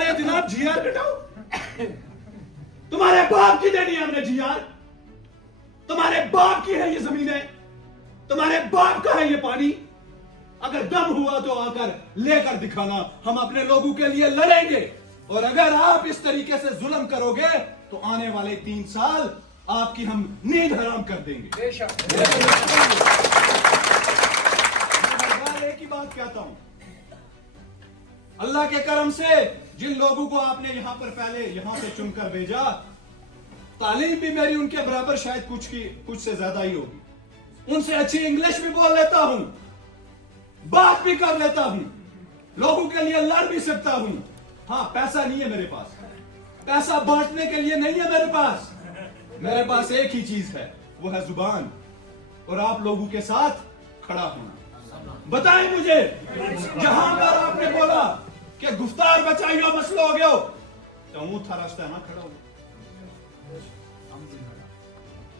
अरे जनाब जीआर कटाओ, तुम्हारे बाप की देनी है हमने जीआर, तुम्हारे बाप की है ये जमीनें, तुम्हारे बाप का है ये पानी। अगर दम हुआ तो आकर लेकर दिखाना, हम अपने लोगों के लिए लड़ेंगे। और अगर आप इस तरीके से जुल्म करोगे तो आने वाले 3 साल आपकी हम नींद हराम कर देंगे। एक ही बात कहता हूं, अल्लाह के करम से जिन लोगों को आपने यहां पर पहले यहां से चुनकर भेजा, तालीम भी मेरी उनके बराबर शायद कुछ से ज्यादा ही होगी। उनसे अच्छी इंग्लिश भी बोल लेता हूं, बात भी कर लेता हूं, लोगों के लिए लड़ भी सकता हूं। हाँ, पैसा नहीं है मेरे पास, पैसा बांटने के लिए नहीं है मेरे पास। मेरे पास एक ही चीज है, वो है जुबान और आप लोगों के साथ खड़ा होना। बताएं मुझे, जहां पर आपने बोला कि गुफ्तार बचाइयो मसला हो गया, तो मुंह था रास्ता ना खड़ा हो,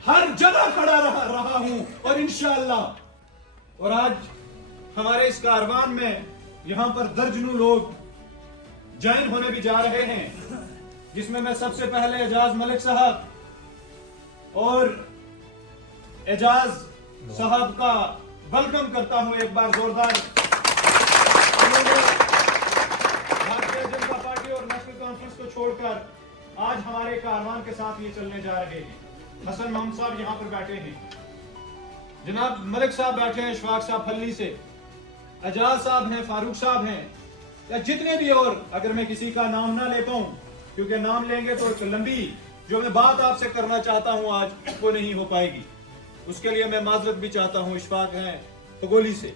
हर जगह खड़ा रहा हूं और इंशाअल्लाह। और आज हमारे इस कारवान में यहां पर दर्जनों लोग ज्वाइन होने भी जा रहे हैं, जिसमें मैं सबसे पहले एजाज मलिक साहब और एजाज साहब का वेलकम करता हूं। एक बार जोरदार। भारतीय जनता पार्टी और नेशनल कॉन्फ्रेंस को छोड़कर आज हमारे कारवान के साथ ये चलने जा रहे हैं। हसन मोहम्मद साहब यहां पर बैठे हैं, जनाब मलिक साहब बैठे हैं इशफाक साहब फल्ली से, एजाज साहब हैं, फारूक साहब हैं, या जितने भी। और अगर मैं किसी का नाम ना ले पाऊं, क्योंकि नाम लेंगे तो लंबी जो मैं बात आपसे करना चाहता हूं आज वो नहीं हो पाएगी, उसके लिए मैं माजरत भी चाहता हूं। इशफाक हैं पगोली से,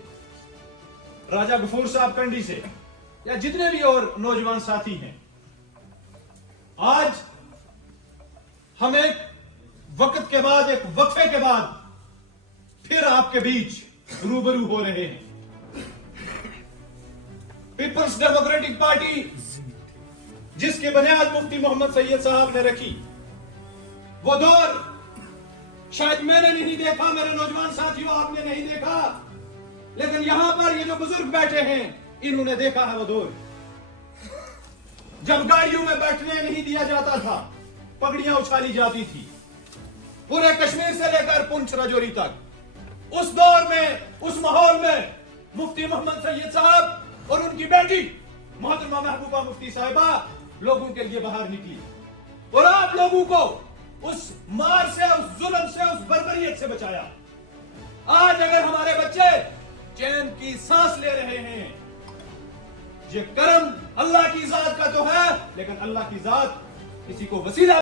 राजा गफूर साहब कंडी से, या जितने भी और नौजवान साथी हैं। आज हम एक वक्त के बाद, एक वक्फे के बाद फिर आपके बीच रूबरू हो रहे हैं। पीपल्स डेमोक्रेटिक पार्टी जिसकी बुनियाद मुफ्ती मोहम्मद सैयद साहब ने रखी, वो दौर शायद मैंने नहीं देखा, मेरे नौजवान साथियों आपने नहीं देखा, लेकिन यहां पर ये जो बुजुर्ग बैठे हैं इन्होंने देखा है वो दौर जब गाड़ियों में बैठने नहीं दिया जाता था, पगड़ियां उछाली जाती थी पूरे कश्मीर से लेकर पुंछ राजौरी तक। उस दौर में, उस माहौल में मुफ्ती मोहम्मद सैयद साहब और उनकी बेटी मोहतरमा महबूबा मुफ्ती साहिबा लोगों के लिए बाहर निकली और आप लोगों को उस मार से, उस जुल्म से, उस बर्बरियत से बचाया। आज अगर हमारे बच्चे चैन की सांस ले रहे हैं, ये करम अल्लाह की जात का तो है, लेकिन अल्लाह की जात किसी को वसीला